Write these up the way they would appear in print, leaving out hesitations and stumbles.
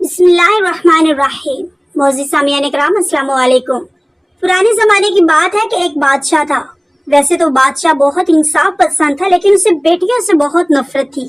बिस्मिल्लाहिर्रहमानिर्रहीम। मोअज़्ज़िज़ सामियान इकराम, अस्सलाम वालेकुम। पुराने जमाने की बात है कि एक बादशाह था। वैसे तो बादशाह बहुत इंसाफ पसंद था, लेकिन उसे बेटियों से बहुत नफरत थी।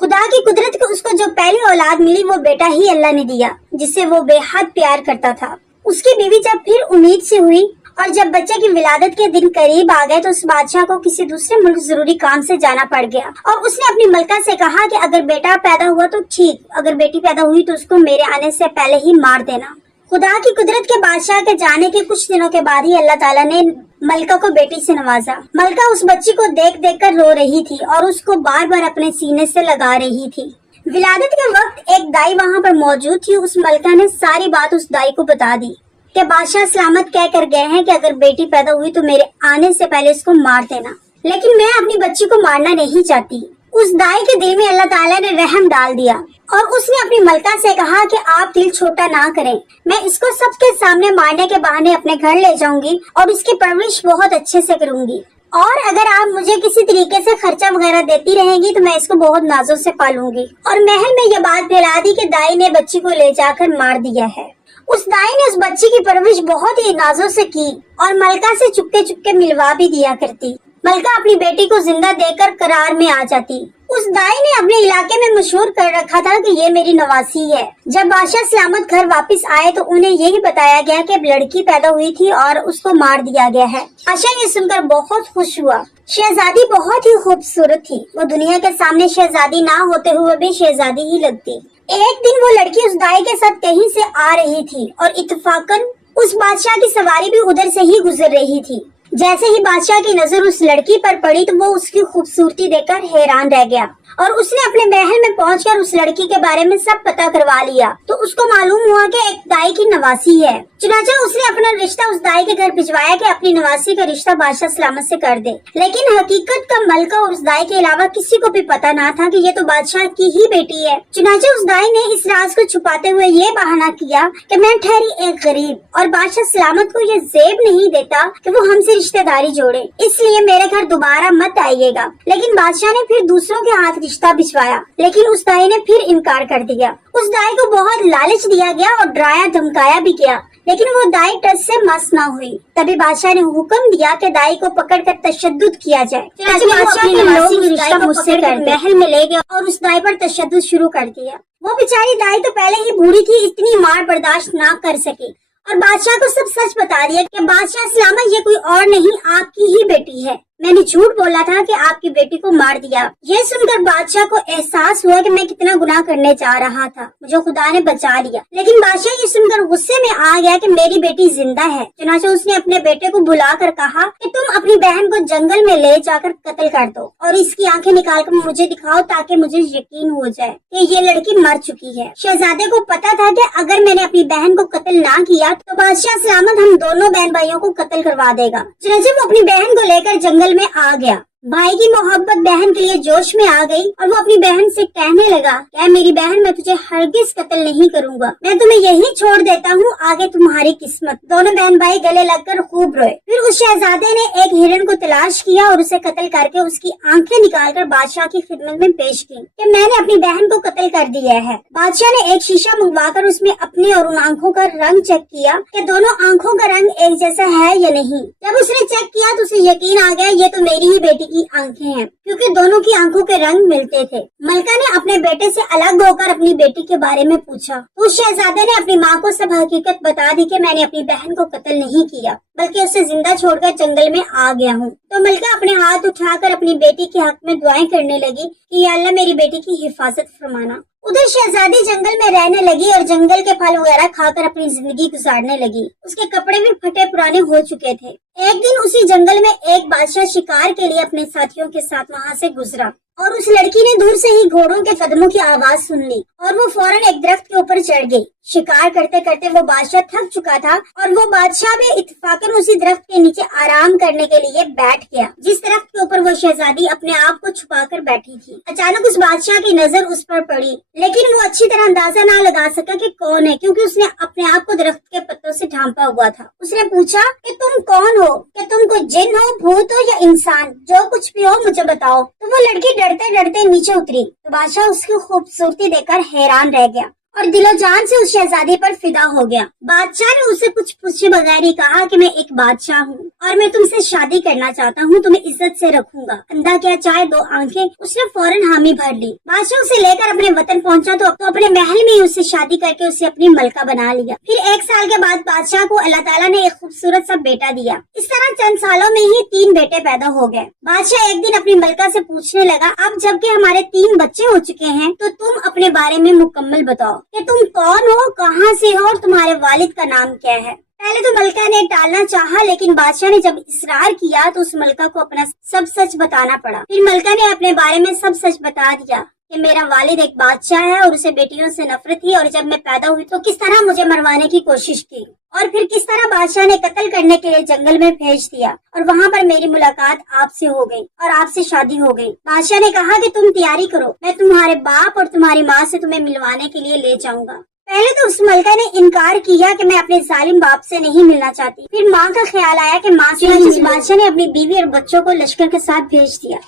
खुदा की कुदरत को उसको जो पहली औलाद मिली वो बेटा ही अल्लाह ने दिया, जिससे वो बेहद प्यार करता था। उसकी बीवी जब फिर उम्मीद से हुई और जब बच्चे की विलादत के दिन करीब आ गए तो उस बादशाह को किसी दूसरे मुल्क जरूरी काम से जाना पड़ गया और उसने अपनी मलका से कहा कि अगर बेटा पैदा हुआ तो ठीक, अगर बेटी पैदा हुई तो उसको मेरे आने से पहले ही मार देना। खुदा की कुदरत के बादशाह के जाने के कुछ दिनों के बाद ही अल्लाह ताला ने मलका को बेटी से नवाजा। मलका उस बच्ची को देख देख कर रो रही थी और उसको बार बार अपने सीने से लगा रही थी। विलादत के वक्त एक दाई वहाँ पर मौजूद थी। उस मलका ने सारी बात उस दाई को बता दी कि बादशाह सलामत कह कर गए हैं कि अगर बेटी पैदा हुई तो मेरे आने से पहले इसको मार देना, लेकिन मैं अपनी बच्ची को मारना नहीं चाहती। उस दाई के दिल में अल्लाह ताला ने रहम डाल दिया और उसने अपनी मलका से कहा कि आप दिल छोटा ना करें, मैं इसको सबके सामने मारने के बहाने अपने घर ले जाऊंगी और इसकी परवरिश बहुत अच्छे से करूंगी, और अगर आप मुझे किसी तरीके से खर्चा वगैरह देती रहेंगी तो मैं इसको बहुत नाजों से पालूंगी। और महल में ये बात फैला दी कि दाई ने बच्ची को ले जाकर मार दिया है। उस दाई ने उस बच्ची की परवरिश बहुत ही नाजों से की और मलका से चुपके चुपके मिलवा भी दिया करती। मलका अपनी बेटी को जिंदा देकर करार में आ जाती। उस दाई ने अपने इलाके में मशहूर कर रखा था कि ये मेरी नवासी है। जब बादशाह सलामत घर वापस आए तो उन्हें यही बताया गया कि अब लड़की पैदा हुई थी और उसको मार दिया गया है। बादशाह ये सुनकर बहुत खुश हुआ। शहजादी बहुत ही खूबसूरत थी। वो दुनिया के सामने शहजादी ना होते हुए भी शहजादी ही लगती। एक दिन वो लड़की उस दाई के साथ कहीं से आ रही थी और इत्तेफाकन उस बादशाह की सवारी भी उधर से ही गुजर रही थी। जैसे ही बादशाह की नजर उस लड़की पर पड़ी तो वो उसकी खूबसूरती देखकर हैरान रह गया और उसने अपने महल में पहुंचकर उस लड़की के बारे में सब पता करवा लिया। तो उसको मालूम हुआ कि एक दाई की नवासी है। चुनांचे उसने अपना रिश्ता उस दाई के घर भिजवाया कि अपनी नवासी का रिश्ता बादशाह सलामत से कर दे। लेकिन हकीकत का मलका और उस दाई के अलावा किसी को भी पता ना था कि ये तो बादशाह की ही बेटी है। चुनांचे उस दाई ने इस राज को छुपाते हुए ये बहाना किया कि मैं ठहरी एक गरीब और बादशाह सलामत को ये जेब नहीं देता कि वो हमसे रिश्तेदारी जोड़े, इसलिए मेरे घर दोबारा मत आइएगा। लेकिन बादशाह ने फिर दूसरों के हाथ रिश्ता भिजवाया, लेकिन उस दाई ने फिर इनकार कर दिया। उस दाई को बहुत लालच दिया गया और डराया धमकाया भी गया, लेकिन वो दाई टस से मस न हुई। तभी बादशाह ने हुक्म दिया कि दाई को पकड़कर तशद्दुद किया जाए। बादशाह के लोग उस दाई को पकड़कर महल में ले गए और उस दाई पर तशद्दुद शुरू कर दिया। वो बेचारी दाई तो पहले ही बूढ़ी थी, इतनी मार बर्दाश्त ना कर सकी और बादशाह को सब सच बता दिया कि बादशाह सलामत ये कोई और नहीं आपकी ही बेटी है। मैंने झूठ बोला था कि आपकी बेटी को मार दिया। ये सुनकर बादशाह को एहसास हुआ कि मैं कितना गुनाह करने जा रहा था, मुझे खुदा ने बचा लिया। लेकिन बादशाह ये सुनकर गुस्से में आ गया कि मेरी बेटी जिंदा है। चुनांचे उसने अपने बेटे को बुलाकर कहा कि तुम अपनी बहन को जंगल में ले जाकर कत्ल कर दो और इसकी आंखें निकाल कर मुझे दिखाओ ताकि मुझे यकीन हो जाए कि ये लड़की मर चुकी है। शहजादे को पता था कि अगर मैंने अपनी बहन को कत्ल ना किया तो बादशाह सलामत हम दोनों बहन भाइयों को कत्ल करवा देगा। चुनांचे वो अपनी बहन को लेकर जंगल में आ गया। भाई की मोहब्बत बहन के लिए जोश में आ गई और वो अपनी बहन से कहने लगा, क्या मेरी बहन, मैं तुझे हरगिज कत्ल नहीं करूंगा, मैं तुम्हें यही छोड़ देता हूँ, आगे तुम्हारी किस्मत। दोनों बहन भाई गले लगकर खूब रोए। फिर उस शहजादे ने एक हिरन को तलाश किया और उसे कत्ल करके उसकी आंखें निकालकर बादशाह की खिदमत में पेश की कि मैंने अपनी बहन को कत्ल कर दिया है। बादशाह ने एक शीशा मंगवाकर उसमें अपनी और उन आंखों का रंग चेक किया कि दोनों आंखों का रंग एक जैसा है या नहीं। जब उसने चेक किया तो उसे यकीन आ गया ये तो मेरी ही बेटी की आंखें हैं, क्योंकि दोनों की आंखों के रंग मिलते थे। मलका ने अपने बेटे से अलग होकर अपनी बेटी के बारे में पूछा। उस शहजादे ने अपनी माँ को सब हकीकत बता दी कि मैंने अपनी बहन को कत्ल नहीं किया, बल्कि उसे जिंदा छोड़कर जंगल में आ गया हूँ। तो मलका अपने हाथ उठाकर अपनी बेटी के हक में दुआएं करने लगी कि या अल्लाह मेरी बेटी की हिफाजत फरमाना। उधर शहजादी जंगल में रहने लगी और जंगल के फल वगैरह खाकर अपनी जिंदगी गुजारने लगी। उसके कपड़े भी फटे पुराने हो चुके थे। एक दिन उसी जंगल में एक बादशाह शिकार के लिए अपने साथियों के साथ वहाँ से गुजरा और उस लड़की ने दूर से ही घोड़ों के कदमों की आवाज सुन ली और वो फौरन एक दरख्त के ऊपर चढ़ गई। शिकार करते करते वो बादशाह थक चुका था और वो बादशाह भी इत्तेफाकन उसी दरख्त के नीचे आराम करने के लिए बैठ गया जिस दरख्त के ऊपर वो शहजादी अपने आप को छुपाकर बैठी थी। अचानक उस बादशाह की नजर उस पर पड़ी, लेकिन वो अच्छी तरह अंदाजा ना लगा सका कि कौन है, क्योंकि उसने अपने आप को दरख्त के पत्तों से ढांपा हुआ था। उसने पूछा कि तुम कौन हो, कि तुम कोई जिन हो, भूत हो या इंसान, जो कुछ भी हो मुझे बताओ। तो वो लड़की डरते डरते नीचे उतरी तो बादशाह उसकी खूबसूरती देखकर हैरान रह गया और दिलो जान से उस शहजादे पर फिदा हो गया। बादशाह ने उसे कुछ पूछे बगैर ही कहा कि मैं एक बादशाह हूँ और मैं तुमसे शादी करना चाहता हूँ, तुम्हें इज्जत से रखूंगा। अंधा क्या चाहे दो आंखें, उसने फौरन हामी भर ली। बादशाह उसे लेकर अपने वतन पहुंचा तो अपने महल में ही उससे शादी करके उसे अपनी मलका बना लिया। फिर 1 साल के बाद बादशाह को अल्लाह ताला ने एक खूबसूरत सा बेटा दिया। इस तरह चंद सालों में ही 3 बेटे पैदा हो गए। बादशाह एक दिन अपनी मलका से पूछने लगा, अब जबकि हमारे 3 बच्चे हो चुके हैं तो तुम अपने बारे में मुकम्मल बताओ कि तुम कौन हो, कहाँ से हो और तुम्हारे वालिद का नाम क्या है। पहले तो मलका ने टालना चाहा, लेकिन बादशाह ने जब इसरार किया तो उस मलका को अपना सब सच बताना पड़ा। फिर मलका ने अपने बारे में सब सच बता दिया कि मेरा वालिद एक बादशाह है और उसे बेटियों से नफरत थी, और जब मैं पैदा हुई तो किस तरह मुझे मरवाने की कोशिश की और फिर किस तरह बादशाह ने कत्ल करने के लिए जंगल में भेज दिया और वहाँ पर मेरी मुलाकात आपसे हो गई और आपसे शादी हो गई। बादशाह ने कहा कि तुम तैयारी करो, मैं तुम्हारे बाप और तुम्हारी माँ से तुम्हें मिलवाने के लिए ले जाऊंगा। पहले तो उस मलका ने इनकार किया कि मैं अपने जालिम बाप से नहीं मिलना चाहती। फिर माँ का ख्याल आया कि माँ से बादशाह ने अपनी बीवी और बच्चों को लश्कर के साथ भेज दिया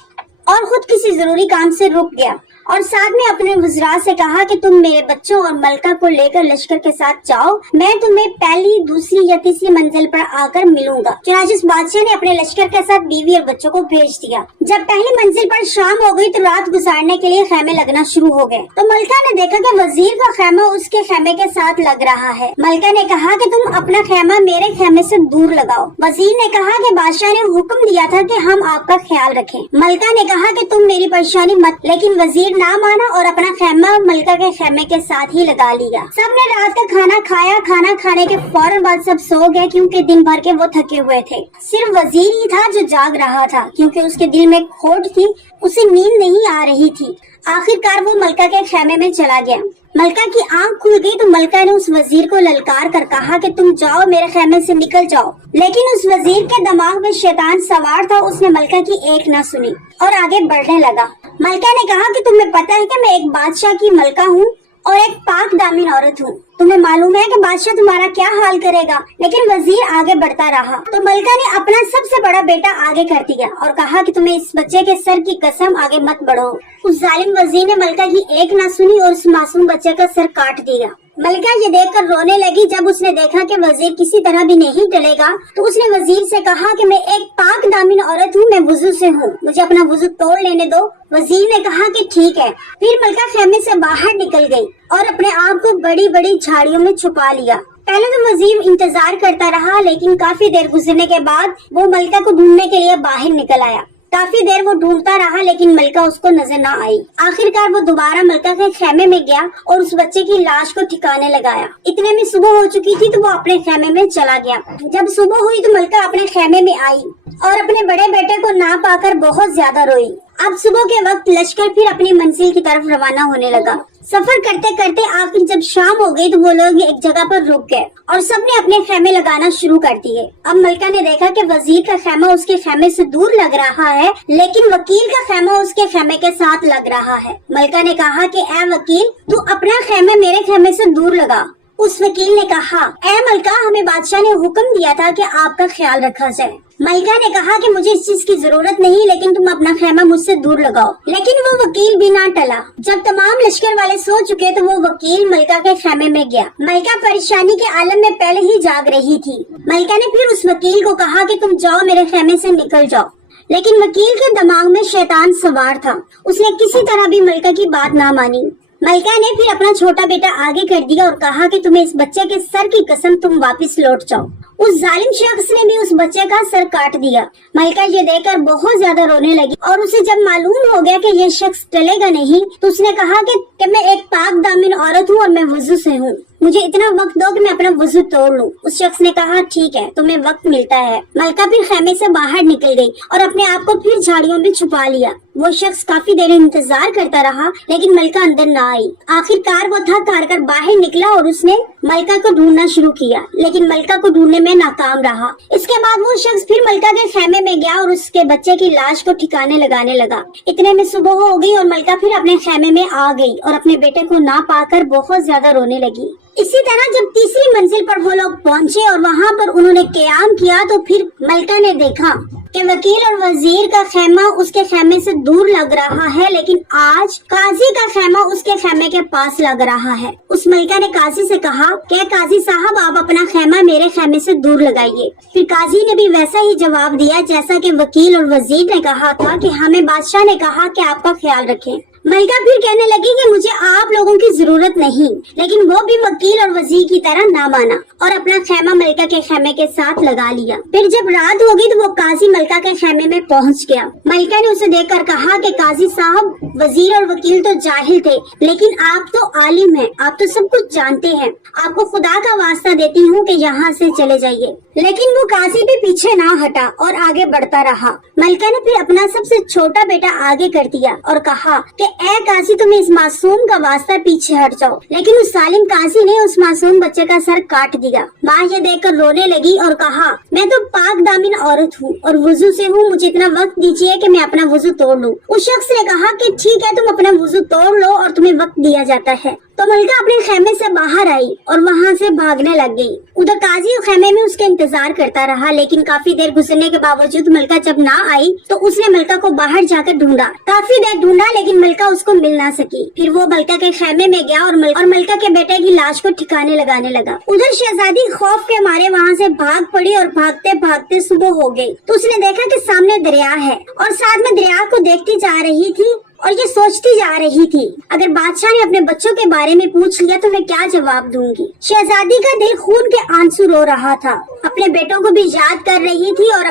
और खुद किसी जरूरी काम से रुक गया और साथ में अपने वज़रा से कहा कि तुम मेरे बच्चों और मलका को लेकर लश्कर के साथ जाओ, मैं तुम्हें पहली, दूसरी या तीसरी मंजिल पर आकर मिलूंगा। चुनांचे बादशाह ने अपने लश्कर के साथ बीवी और बच्चों को भेज दिया। जब पहली मंजिल पर शाम हो गई तो रात गुजारने के लिए खैमे लगना शुरू हो गए। तो मलका ने देखा कि वजीर का खैमा उसके खैमे के साथ लग रहा है। मलका ने कहा कि तुम अपना खैमा मेरे खैमे से दूर लगाओ। वजीर ने कहा कि बादशाह ने हुक्म दिया था कि हम आपका ख्याल रखें। मलका ने कहा कि तुम मेरी परेशानी मत, लेकिन वजीर ना माना और अपना खैमा मलका के खैमे के साथ ही लगा लिया। सबने रात का खाना खाया। खाना खाने के फौरन बाद सब सो गए क्योंकि दिन भर के वो थके हुए थे। सिर्फ वजीर ही था जो जाग रहा था क्योंकि उसके दिल में खोट थी, उसे नींद नहीं आ रही थी। आखिरकार वो मलका के खैमे में चला गया। मलका की आंख खुल गई तो मलका ने उस वजीर को ललकार कर कहा कि तुम जाओ, मेरे खैमे से निकल जाओ। लेकिन उस वजीर के दिमाग में शैतान सवार था, उसने मलका की एक न सुनी और आगे बढ़ने लगा। मलका ने कहा कि तुम्हें पता है कि मैं एक बादशाह की मलका हूँ और एक पाक दामिन औरत हूँ। तुम्हें मालूम है कि बादशाह तुम्हारा क्या हाल करेगा। लेकिन वजीर आगे बढ़ता रहा तो मलका ने अपना सबसे बड़ा बेटा आगे कर दिया और कहा कि तुम्हें इस बच्चे के सर की कसम आगे मत बढ़ो। उस जालिम वजीर ने मलका की एक ना सुनी और उस मासूम बच्चे का सर काट दिया। मलका ये देखकर रोने लगी। जब उसने देखा कि वजीर किसी तरह भी नहीं टलेगा तो उसने वजीर से कहा कि मैं एक पाक दामिन औरत हूँ, मैं वुजू से हूँ, मुझे अपना वुजू तोड़ लेने दो। वजीर ने कहा कि ठीक है। फिर मलका खेमे से बाहर निकल गई और अपने आप को बड़ी बड़ी झाड़ियों में छुपा लिया। पहले तो वजीर इंतजार करता रहा, लेकिन काफी देर गुजरने के बाद वो मलका को ढूंढने के लिए बाहर निकल आया। काफी देर वो ढूंढता रहा लेकिन मलका उसको नजर न आई। आखिरकार वो दोबारा मलका के खेमे में गया और उस बच्चे की लाश को ठिकाने लगाया। इतने में सुबह हो चुकी थी तो वो अपने खेमे में चला गया। जब सुबह हुई तो मलका अपने खेमे में आई और अपने बड़े बेटे को ना पाकर बहुत ज्यादा रोई। अब सुबह के वक्त लश्कर फिर अपनी मंजिल की तरफ रवाना होने लगा। सफर करते करते आखिर जब शाम हो गई तो वो लोग एक जगह पर रुक गए और सबने अपने खेमे लगाना शुरू कर दिए। अब मलका ने देखा कि वजीर का खेमा उसके खेमे से दूर लग रहा है, लेकिन वकील का खेमा उसके खेमे के साथ लग रहा है। मलका ने कहा कि ए वकील, तू अपना खेमा मेरे खेमे से दूर लगा। उस वकील ने कहा, ए मलका, हमें बादशाह ने हुक्म दिया था कि आपका ख्याल रखा जाए। मलका ने कहा कि मुझे इस चीज की जरूरत नहीं, लेकिन तुम अपना खेमा मुझसे दूर लगाओ। लेकिन वो वकील भी ना टला। जब तमाम लश्कर वाले सो चुके तो वो वकील मलका के खेमे में गया। मलका परेशानी के आलम में पहले ही जाग रही थी। मलका ने फिर उस वकील को कहा कि तुम जाओ, मेरे खेमे से निकल जाओ। लेकिन वकील के दिमाग में शैतान सवार था, उसने किसी तरह भी मलका की बात ना मानी। मलका ने फिर अपना छोटा बेटा आगे कर दिया और कहा कि तुम्हें इस बच्चे के सर की कसम, तुम वापस लौट जाओ। उस जालिम शख्स ने भी उस बच्चे का सर काट दिया। मलका ये देखकर बहुत ज्यादा रोने लगी और उसे जब मालूम हो गया कि ये शख्स टलेगा नहीं तो उसने कहा कि मैं एक पाक दामिन औरत हूँ और मैं वुजू से हूँ, मुझे इतना वक्त दो कि मैं अपना वुजू तोड़ लूं। उस शख्स ने कहा ठीक है, तुम्हें वक्त मिलता है। मलका फिर खेमे से बाहर निकल गई और अपने आप को फिर झाड़ियों में छुपा लिया। वो शख्स काफी देर इंतजार करता रहा लेकिन मलका अंदर न आई। आखिरकार वो थक हार कर बाहर निकला और उसने मलका को ढूंढना शुरू किया, लेकिन मलका को ढूंढने में नाकाम रहा। इसके बाद वो शख्स फिर मलका के खेमे में गया और उसके बच्चे की लाश को ठिकाने लगाने लगा। इतने में सुबह हो गई और मलका फिर अपने खेमे में आ गई और अपने बेटे को ना पाकर बहुत ज्यादा रोने लगी। इसी तरह जब तीसरी मंजिल पर वो लोग पहुँचे और वहाँ पर उन्होंने क़याम किया तो फिर मलका ने देखा کہ वकील और वजीर का खेमा उसके खेमे से दूर लग रहा है, लेकिन आज काजी का खेमा उसके खेमे के पास लग रहा है। उस मलिका ने काजी से कहा कि काजी साहब आप अपना खेमा मेरे खेमे से दूर लगाइए। फिर काजी ने भी वैसा ही जवाब दिया जैसा कि वकील और वजीर ने कहा था कि हमें बादशाह ने कहा कि आपका ख्याल रखें। मलिका फिर कहने लगी कि मुझे आप लोगों की जरूरत नहीं, लेकिन वो भी वकील और वजीर की तरह ना माना और अपना खेमा मलिका के खेमे के साथ लगा लिया। फिर जब रात हो गई तो वो काजी मलिका के खेमे में पहुंच गया। मलिका ने उसे देखकर कहा कि काजी साहब, वजीर और वकील तो जाहिल थे, लेकिन आप तो आलिम हैं, आप तो सब कुछ जानते हैं। आपको खुदा का वास्ता देती हूँ कि यहाँ से चले जाइए। लेकिन वो काजी भी पीछे ना हटा और आगे बढ़ता रहा। मलिका ने फिर अपना सबसे छोटा बेटा आगे कर दिया और कहा कि ए काजी, तुम इस मासूम का वास्ता पीछे हट जाओ। लेकिन उस सालिम काजी ने उस मासूम बच्चे का सर काट दिया। माँ ये देखकर रोने लगी और कहा, मैं तो पाक दामिन औरत हूँ और वुजू से हूँ, मुझे इतना वक्त दीजिए कि मैं अपना वुजू तोड़ लूँ। उस शख्स ने कहा कि ठीक है, तुम अपना वुजू तोड़ लो और तुम्हें वक्त दिया जाता है। तो मलिका अपने खेमे से बाहर आई और वहाँ से भागने लग गई। उधर काजी खेमे में उसके इंतजार करता रहा, लेकिन काफी देर गुजरने के बावजूद मलिका जब ना आई तो उसने मलिका को बाहर जाकर ढूंढा। काफी देर ढूंढा लेकिन मलिका उसको मिल ना सकी। फिर वो मलिका के खेमे में गया और मलिका के बेटे की लाश को ठिकाने लगाने लगा। उधर शहजादी खौफ के मारे वहाँ से भाग पड़ी और भागते भागते सुबह हो गई तो उसने देखा कि सामने दरिया है और साथ में दरिया को देखती जा रही थी और ये सोचती जा रही थी, अगर बादशाह ने अपने बच्चों के बारे में पूछ लिया तो मैं क्या जवाब दूंगी। शहजादी का दिल खून के आंसू रो रहा था, अपने बेटों को भी याद कर रही थी और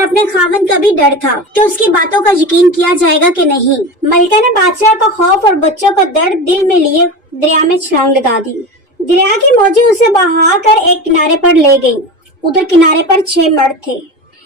अपने खावंद का भी डर था कि उसकी बातों का यकीन किया जाएगा कि नहीं। मलिका ने बादशाह का खौफ और बच्चों का दर्द दिल में लिए दरिया में छलांग लगा दी। दरिया की मौजें उसे बहाकर एक किनारे पर ले गयी। उधर किनारे पर 6 मर्द थे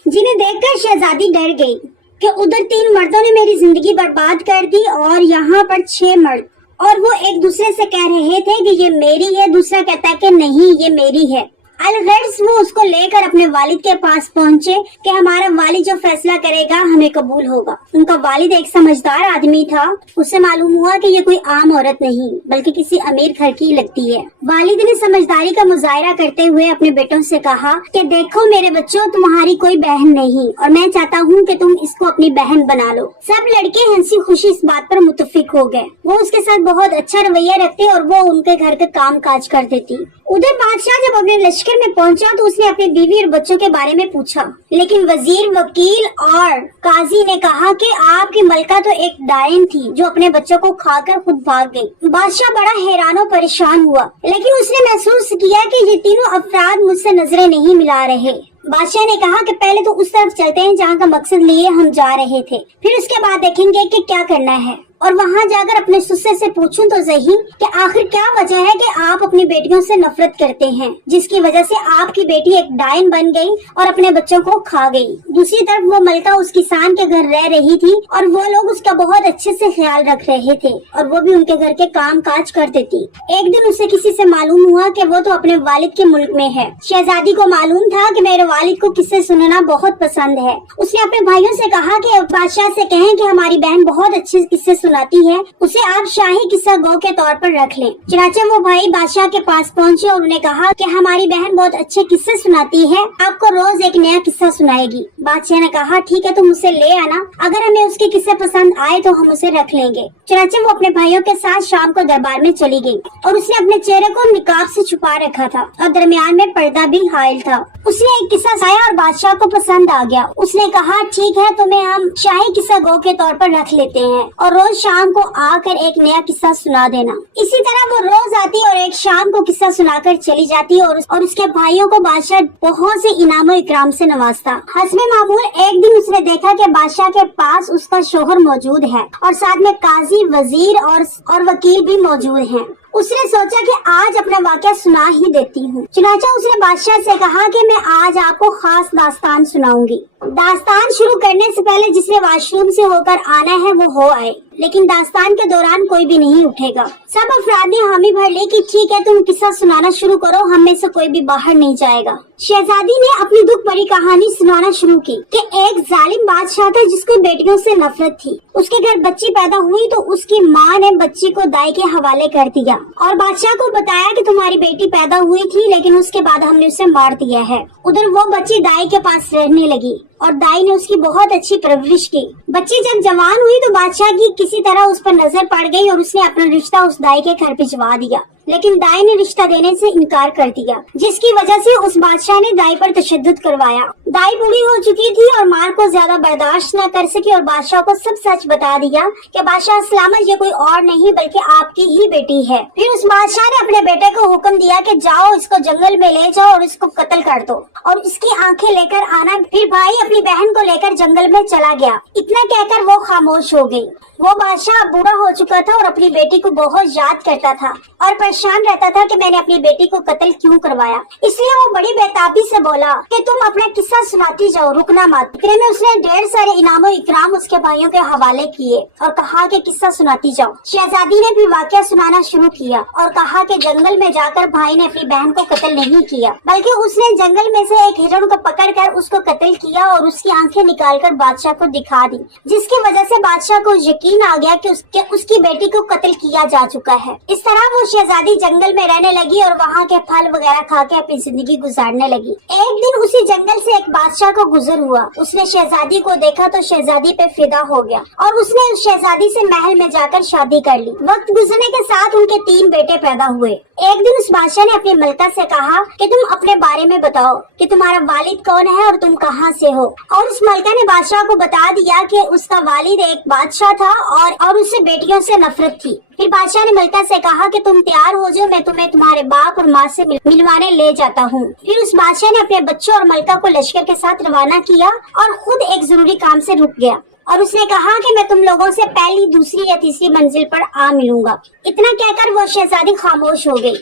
जिन्हें देखकर शहजादी डर गई कि उधर 3 मर्दों ने मेरी जिंदगी बर्बाद कर दी और यहाँ पर 6 मर्द, और वो एक दूसरे से कह रहे थे कि ये मेरी है, दूसरा कहता है कि नहीं ये मेरी है। अलगर्ज वो उसको लेकर अपने वालिद के पास पहुँचे कि हमारा वालिद जो फैसला करेगा हमें कबूल होगा। उनका वालिद एक समझदार आदमी था। उससे मालूम हुआ कि ये कोई आम औरत नहीं बल्कि किसी अमीर घर की लगती है। वालिद ने समझदारी का मुजाहरा करते हुए अपने बेटों से कहा कि देखो मेरे बच्चों, तुम्हारी कोई बहन नहीं और मैं चाहता हूँ कि तुम इसको अपनी बहन बना लो। सब लड़के हंसी खुशी इस बात पर मुत्तफिक हो गए। वो उसके साथ बहुत अच्छा रवैया रखते और वो उनके घर के काम काज कर देती। उधर बादशाह जब अपने लश्कर में पहुंचा तो उसने अपनी बीवी और बच्चों के बारे में पूछा, लेकिन वजीर, वकील और काजी ने कहा कि आपकी मलिका तो एक डायन थी जो अपने बच्चों को खाकर खुद भाग गई। बादशाह बड़ा हैरान और परेशान हुआ, लेकिन उसने महसूस किया कि ये तीनों अफराद मुझसे नजरें नहीं मिला रहे। बादशाह ने कहा कि पहले तो उस तरफ चलते हैं जहाँ का मकसद लिए हम जा रहे थे, फिर उसके बाद देखेंगे कि क्या करना है। और वहाँ जाकर अपने सुस्से से पूछूं तो सही कि आखिर क्या वजह है कि आप अपनी बेटियों से नफरत करते हैं, जिसकी वजह से आपकी बेटी एक डायन बन गई और अपने बच्चों को खा गई। दूसरी तरफ वो मलिका उस किसान के घर रह रही थी और वो लोग उसका बहुत अच्छे से ख्याल रख रहे थे और वो भी उनके घर के काम काज करते थी। एक दिन उसे किसी से मालूम हुआ कि वो तो अपने वालिद के मुल्क में है। शहजादी को मालूम था कि मेरे वालिद को किस्से सुनना बहुत पसंद है। उसने अपने भाइयों से कहा कि बादशाह से कहें कि हमारी बहन बहुत अच्छे किस्से सुनाती है, उसे आप शाही किस्सा गो के तौर पर रख लें। चुनाचे वो भाई बादशाह के पास पहुँचे और उन्हें कहा कि हमारी बहन बहुत अच्छे किस्से सुनाती है, आपको रोज एक नया किस्सा सुनाएगी। बादशाह ने कहा ठीक है, तुम उसे ले आना, अगर हमें उसके किस्से पसंद आए तो हम उसे रख लेंगे। चुनाचे वो अपने भाइयों के साथ शाम को दरबार में चली गई और उसने अपने चेहरे को निकाब से छुपा रखा था और दरमियान में पर्दा भी हायल था। उसने एक किस्सा सुनाया और बादशाह को पसंद आ गया। उसने कहा ठीक है, तुम्हें हम शाही किस्सा गो के तौर पर रख लेते हैं और रोज शाम को आकर एक नया किस्सा सुना देना। इसी तरह वो रोज आती और एक शाम को किस्सा सुनाकर चली जाती और उसके भाइयों को बादशाह बहुत से इनामो इकराम से नवाजता। हस्बे मामूल एक दिन उसने देखा कि बादशाह के पास उसका शोहर मौजूद है और साथ में काजी, वजीर और वकील भी मौजूद हैं। उसने सोचा कि आज अपना वाक़या सुना ही देती हूँ। चुनाचा उसने बादशाह से कहा कि मैं आज आपको खास दास्तान सुनाऊंगी। दास्तान शुरू करने से पहले जिसने वॉशरूम से होकर आना है वो हो आए, लेकिन दास्तान के दौरान कोई भी नहीं उठेगा। सब अफराद ने हामी भर ली कि ठीक है, तुम किस्सा सुनाना शुरू करो, हम में से कोई भी बाहर नहीं जाएगा। शहजादी ने अपनी दुख भरी कहानी सुनाना शुरू की कि एक जालिम बादशाह था जिसको बेटियों से नफरत थी। اس کے گھر بچی پیدا ہوئی تو اس کی ماں نے بچی کو دائی کے حوالے کر دیا اور بادشاہ کو بتایا کہ تمہاری بیٹی پیدا ہوئی تھی لیکن اس کے بعد ہم نے اسے مار دیا ہے۔ ادھر وہ بچی دائی کے پاس رہنے لگی اور دائی نے اس کی بہت اچھی پرورش کی۔ بچی جب جوان ہوئی تو بادشاہ کی کسی طرح اس پر نظر پڑ گئی اور اس نے اپنا رشتہ اس دائی کے گھر بھجوا دیا، لیکن دائی نے رشتہ دینے سے انکار کر دیا، جس کی وجہ سے اس بادشاہ نے دائی پر تشدد کروایا۔ دائی بوڑھی ہو چکی تھی اور مار کو زیادہ برداشت نہ کر سکی اور بادشاہ کو سب سچ بتا دیا کہ بادشاہ سلامت یہ کوئی اور نہیں بلکہ آپ کی ہی بیٹی ہے۔ پھر اس بادشاہ نے اپنے بیٹے کو حکم دیا کہ جاؤ اس کو جنگل میں لے جاؤ اور اس کو قتل کر دو اور اس کی آنکھیں لے کر آنا۔ پھر بھائی اپنی بہن کو لے کر جنگل میں چلا گیا۔ اتنا کہہ کر وہ خاموش ہو گئی۔ وہ بادشاہ بوڑھا ہو چکا تھا اور اپنی بیٹی کو بہت یاد کرتا تھا اور پریشان رہتا تھا کہ میں نے اپنی بیٹی کو قتل کیوں کروایا۔ اس لیے وہ بڑی بےتابی سے بولا کہ تم اپنا قصہ سناتی جاؤ، رکنا مت۔ اتنے میں اس نے ڈھیر سارے انعام و اکرام اس کے بھائیوں کے حوالے کیے اور کہا کہ قصہ سناتی جاؤ۔ شہزادی نے بھی واقعہ سنانا شروع کیا اور کہا کہ جنگل میں جا کر بھائی نے اپنی بہن کو قتل نہیں کیا بلکہ اس نے جنگل میں سے ایک ہرن کو پکڑ کر اس کو قتل کیا اور اس کی آنکھیں نکال کر بادشاہ کو دکھا دی، جس کی وجہ سے بادشاہ کو یقین آ گیا کہ اس کی بیٹی کو قتل کیا جا چکا ہے۔ اس طرح وہ شہزادی جنگل میں رہنے لگی اور وہاں کے پھل وغیرہ کھا کے اپنی زندگی گزارنے لگی۔ ایک دن اسی جنگل سے ایک بادشاہ کو گزر ہوا۔ اس نے شہزادی کو دیکھا تو شہزادی پہ فدا ہو گیا اور اس نے اس شہزادی سے محل میں جا کر شادی کر لی۔ وقت گزرنے کے ساتھ ان کے 3 بیٹے پیدا ہوئے۔ ایک دن اس بادشاہ نے اپنی ملکہ سے کہا کہ تم اپنے بارے میں بتاؤ کہ تمہارا والد کون ہے اور تم کہاں سے ہو، اور اس ملکہ نے بادشاہ کو بتا دیا کہ اس کا والد ایک بادشاہ تھا اور اسے بیٹیوں سے نفرت تھی۔ پھر بادشاہ نے ملکہ سے کہا کہ تم تیار ہو جاؤ، میں تمہیں تمہارے باپ اور ماں سے ملوانے لے جاتا ہوں۔ پھر اس بادشاہ نے اپنے بچوں اور ملکہ کو لشکر کے ساتھ روانہ کیا اور خود ایک ضروری کام سے رک گیا اور اس نے کہا کہ میں تم لوگوں سے پہلی، دوسری یا تیسری منزل پر آ ملوں گا۔ اتنا کہہ کر وہ شہزادی خاموش ہو گئی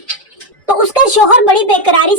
تو اس کا شوہر بڑی بےقراری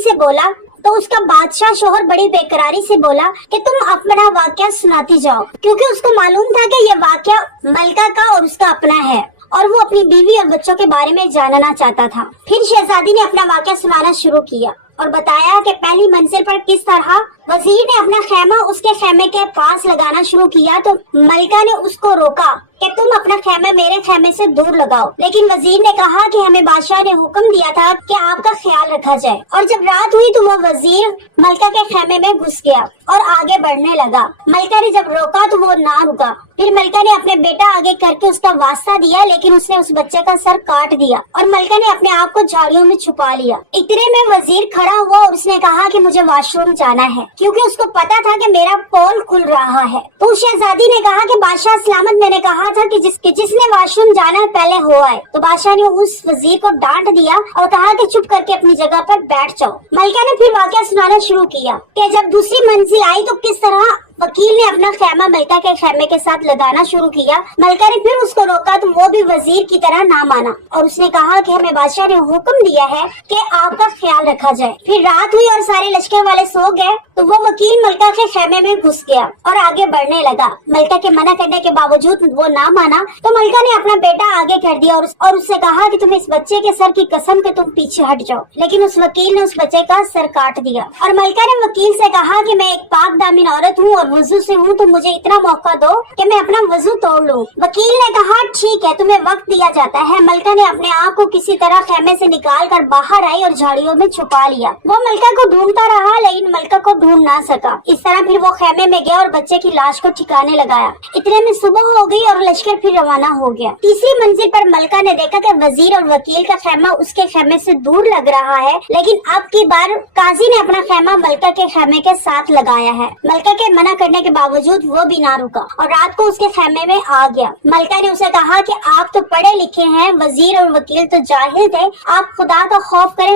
سے بولا کہ تم اپنا واقعہ سناتی جاؤ، کیونکہ اس کو معلوم تھا کہ یہ واقعہ ملکہ کا اور اس کا اپنا ہے اور وہ اپنی بیوی اور بچوں کے بارے میں جاننا چاہتا تھا۔ پھر شہزادی نے اپنا واقعہ سنانا شروع کیا اور بتایا کہ پہلی منزل پر کس طرح وزیر نے اپنا خیمہ اس کے خیمے کے پاس لگانا شروع کیا تو ملکہ نے اس کو روکا کہ تم اپنا خیمہ میرے خیمے سے دور لگاؤ، لیکن وزیر نے کہا کہ ہمیں بادشاہ نے حکم دیا تھا کہ آپ کا خیال رکھا جائے۔ اور جب رات ہوئی تو وہ وزیر ملکہ کے خیمے میں گھس گیا اور آگے بڑھنے لگا۔ ملکہ نے جب روکا تو وہ نہ رکا۔ پھر ملکہ نے اپنے بیٹا آگے کر کے اس کا واسطہ دیا، لیکن اس نے اس بچے کا سر کاٹ دیا اور ملکہ نے اپنے آپ کو جھاڑیوں میں چھپا لیا۔ اتنے میں وزیر کھڑا ہوا اور اس نے کہا کہ مجھے واش روم جانا ہے، کیونکہ اس کو پتا تھا کہ میرا پول کھل رہا ہے۔ تو شہزادی نے کہا کہ بادشاہ سلامت، میں نے کہا تھا کہ جس نے واش روم جانا ہے پہلے ہو آئے۔ تو بادشاہ نے اس وزیر کو ڈانٹ دیا اور کہا کہ چپ کر کے اپنی جگہ پر بیٹھ جاؤ۔ ملکہ نے پھر واقعہ سنانا شروع کیا کہ جب دوسری منزل آئی تو کس طرح وکیل نے اپنا خیمہ ملکہ کے خیمے کے ساتھ لگانا شروع کیا۔ ملکہ نے پھر اس کو روکا تو وہ بھی وزیر کی طرح نہ مانا اور اس نے کہا کہ ہمیں بادشاہ نے حکم دیا ہے کہ آپ کا خیال رکھا جائے۔ پھر رات ہوئی اور سارے لشکر والے سو گئے تو وہ وکیل ملکہ کے خیمے میں گھس گیا اور آگے بڑھنے لگا۔ ملکہ کے منع کرنے کے باوجود وہ نہ مانا تو ملکہ نے اپنا بیٹا آگے کر دیا اور اس سے کہا کہ تم اس بچے کے سر کی قسم کہ تم پیچھے ہٹ جاؤ، لیکن اس وکیل نے اس بچے کا سر کاٹ دیا۔ اور ملکہ نے وکیل سے کہا کہ میں ایک پاک دامن عورت ہوں اور وضو سے ہوں، تو مجھے اتنا موقع دو کہ میں اپنا وضو توڑ لوں۔ وکیل نے کہا ٹھیک ہے، تمہیں وقت دیا جاتا ہے۔ ملکہ نے اپنے آپ کو کسی طرح خیمے سے نکال کر باہر آئی اور جھاڑیوں میں چھپا لیا۔ وہ ملکہ کو ڈھونڈتا رہا لیکن ملکہ کو ڈھونڈ نہ سکا۔ اس طرح پھر وہ خیمے میں گیا اور بچے کی لاش کو ٹھکانے لگایا۔ اتنے میں صبح ہو گئی اور لشکر پھر روانہ ہو گیا۔ تیسری منزل پر ملکہ نے دیکھا کہ وزیر اور وکیل کا خیمہ اس کے خیمے سے دور لگ رہا ہے، لیکن اب کی بار قاضی نے اپنا خیمہ ملکہ کے خیمے کے ساتھ لگایا ہے۔ ملکہ کے منع کرنے کے باوجود وہ بھی نہ رکا اور رات کو اس کے خیمے میں آ گیا۔ ملکہ نے اسے کہا کہ آپ تو پڑھے لکھے ہیں، وزیر اور وکیل تو جاہل تھے، آپ خدا کا خوف کریں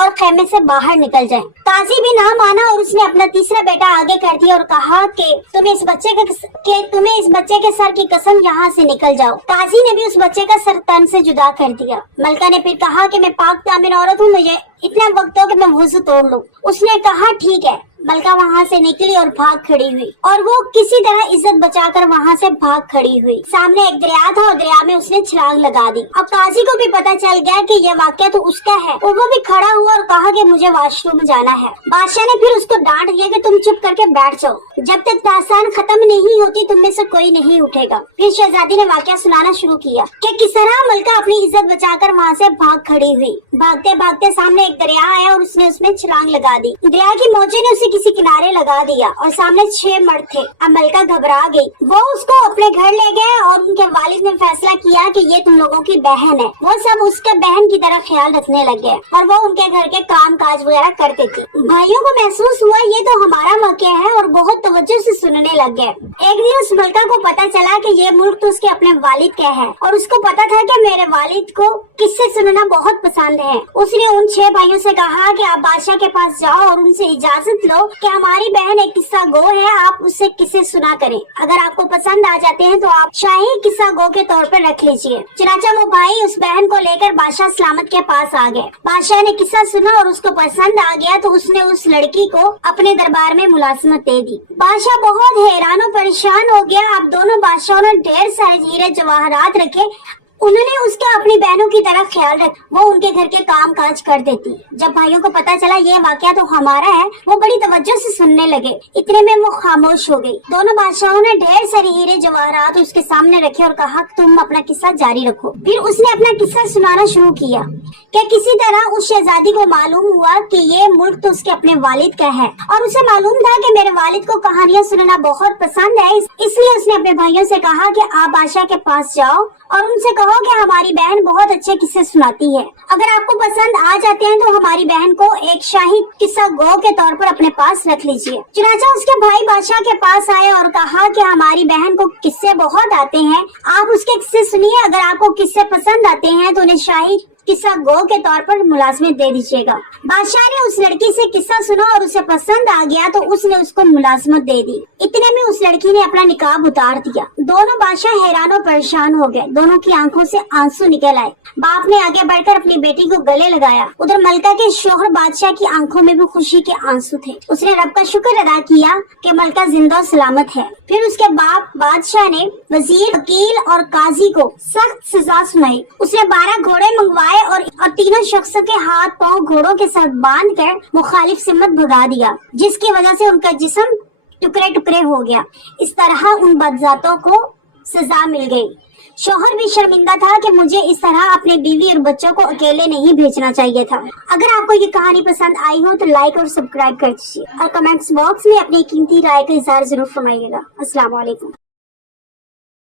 اور خیمے سے باہر نکل جائیں۔ قاضی بھی نہ مانا اور اس نے اپنا تیسرا بیٹا آگے کر دیا اور کہا کہ تمہیں اس بچے کے سر کی قسم یہاں سے نکل جاؤ۔ قاضی نے بھی اس بچے کا سر تن سے جدا کر دیا۔ ملکہ نے پھر کہا کہ میں پاک دامن عورت ہوں، مجھے اتنا وقت ہو کہ میں وضو توڑ لوں۔ اس نے کہا ٹھیک ہے۔ ملکہ وہاں سے نکلی اور بھاگ کھڑی ہوئی اور وہ کسی طرح عزت بچا کر وہاں سے بھاگ کھڑی ہوئی۔ سامنے ایک دریا تھا اور دریا میں اس نے چھلانگ لگا دی۔ اب قاضی کو بھی پتا چل گیا کہ یہ واقعہ تو اس کا ہے اور وہ بھی کھڑا ہوا اور کہا کہ مجھے واش روم جانا ہے۔ بادشاہ نے پھر اس کو ڈانٹ دیا کہ تم چپ کر کے بیٹھ جاؤ۔ जब तक दास्तान खत्म नहीं होती तुम में से कोई नहीं उठेगा। फिर शहजादी ने वाकया सुनाना शुरू किया कि किस तरह मलका अपनी इज्जत बचाकर वहाँ से भाग खड़ी हुई। भागते भागते सामने एक दरिया आया और उसने उसमें छलांग लगा दी। दरिया की मौजे ने उसे किसी किनारे लगा दिया और सामने 6 मर्द थे। अब मलका घबरा गई। वो उसको अपने घर ले गए और उनके वालिद ने फैसला किया कि ये तुम लोगों की बहन है। वो सब उसके बहन की तरह ख्याल रखने लग गए और वो उनके घर के काम काज वगैरह करते थे। भाइयों को महसूस हुआ ये तो हमारा मौका है और बहुत तवज्जो से सुनने लग गए। एक दिन उस मलका को पता चला कि ये मुल्क तो उसके अपने वालिद का है और उसको पता था कि मेरे वालिद को किस्से सुनना बहुत पसंद है। उसने उन 6 भाइयों से कहा कि आप बादशाह के पास जाओ और उनसे इजाजत लो कि हमारी बहन एक किस्सा गो है, आप उससे किस्से सुना करें। अगर आपको पसंद आ जाते हैं तो आप शाही किस्सा गो के तौर पर रख लीजिए। चनाचा वो भाई उस बहन को लेकर बादशाह सलामत के पास आ गए। बादशाह ने किस्सा सुना और उसको पसंद आ गया तो उसने उस लड़की को अपने दरबार में मुलाजमत दे दी। बादशाह बहुत हैरान और परेशान हो गया। अब दोनों बादशाहों ने ढेर सारे हीरे जवाहरात रखे। उन्होंने उसका अपनी बहनों की तरह ख्याल रख, वो उनके घर के काम काज कर देती। जब भाइयों को पता चला ये वाकया तो हमारा है, वो बड़ी तवज्जो से सुनने लगे। इतने में वो खामोश हो गई। दोनों बादशाहों ने ढेर सारे हीरे जवाहरात उसके सामने रखे और कहा तुम अपना किस्सा जारी रखो। फिर उसने अपना किस्सा सुनाना शुरू किया कि किसी तरह उस शहजादी को मालूम हुआ कि ये मुल्क तो उसके अपने वालिद का है और उसे मालूम था कि मेरे वालिद को कहानियाँ सुनना बहुत पसंद है। इसलिए उसने अपने भाइयों से कहा कि आप बादशाह के पास जाओ और उनसे कहो कि हमारी बहन बहुत अच्छे किस्से सुनाती है। अगर आपको पसंद आ जाते हैं तो हमारी बहन को एक शाही किस्सा गो के तौर पर अपने पास रख लीजिए। चुनाचा उसके भाई बादशाह के पास आए और कहा कि हमारी बहन को किस्से बहुत आते हैं, आप उसके किस्से सुनिए। अगर आपको किस्से पसंद आते हैं तो उन्हें शाही किस्सा गो के तौर पर मुलाजमत दे दीजिएगा। बादशाह ने उस लड़की से किस्सा सुना और उसे पसंद आ गया तो उसने उसको मुलाजमत दे दी। इतने में उस लड़की ने अपना निकाब उतार दिया। दोनों बादशाह हैरान और परेशान हो गए। दोनों की आंखों से आंसू निकल आए। बाप ने आगे बढ़कर अपनी बेटी को गले लगाया। उधर मलका के शोहर बादशाह की आंखों में भी खुशी के आंसू थे। उसने रब का शुक्र अदा किया कि मलका जिंदा सलामत है। फिर उसके बाप बादशाह ने वजीर, वकील और काजी को सख्त सजा सुनाई। उसने 12 घोड़े मंगवाए और तीनों शख्सों के हाथ पांव घोड़ों के साथ बांध कर मुखालिफ सिमत भगा दिया, जिसकी वजह से उनका जिस्म टुकड़े टुकड़े हो गया। इस तरह उन बदजातों को सजा मिल गई। शौहर भी शर्मिंदा था कि मुझे इस तरह अपने बीवी और बच्चों को अकेले नहीं भेजना चाहिए था। अगर आपको ये कहानी पसंद आई हो तो लाइक और सब्सक्राइब कर दीजिए और कमेंट्स बॉक्स में अपनी कीमती राय का इज़हार जरूर फरमाइएगा। अस्सलाम वालेकुम।